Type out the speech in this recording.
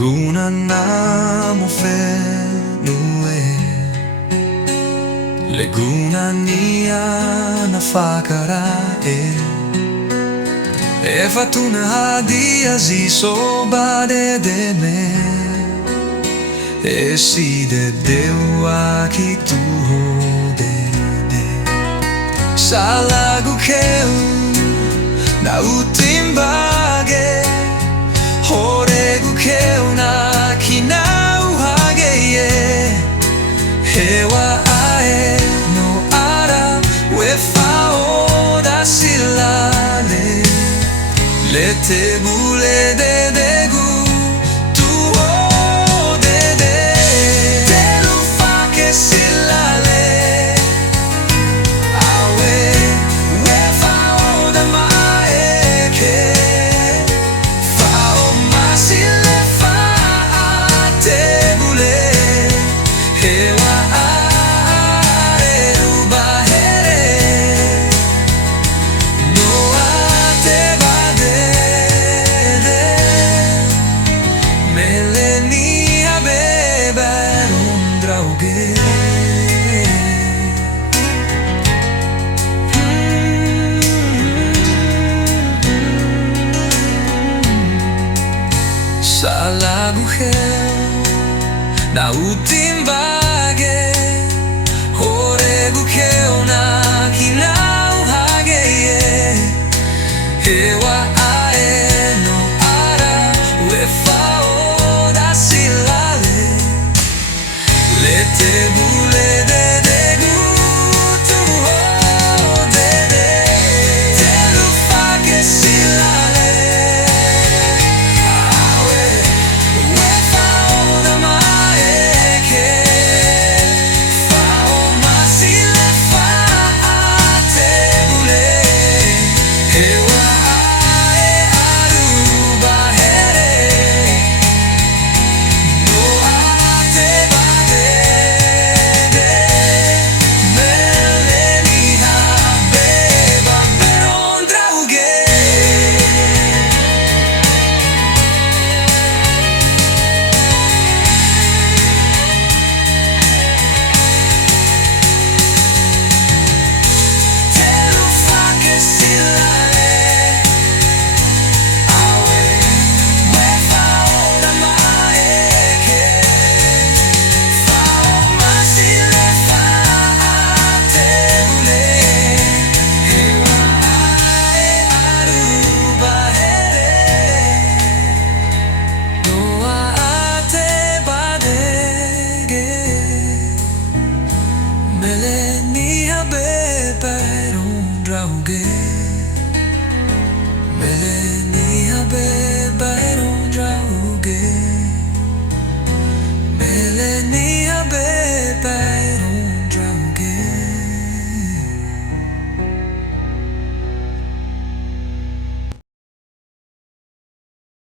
Leguna namo fenue Leguna nia na fakarae E fatuna hadia si soba de me E si de deu aqui tu de Sa lagu keu na utimbage Horegu keu na kinau hage Hewa ae no ara wefao da silale Le te bule de gu tu o de Telufakhe Silale Awe wefao da maeke Fao masih le fa te bule Hewa ae rubahere No ate badede Melenia beber drauge Sa lagu na utimbage Horegu keu na kinau hage Hewa ae no ara wefao da silale Le te bule de gu tu o de Telufakhe Silale Awe wefao da maeke Fao masih le fa te bule Hewa ae arubahere No ate badede Melenia beba peron drauge Telufakhe Silale Awe wefao da maeke Fao masih le fa te bule Hewa ae arubahere No ate badege Melenia beber drauge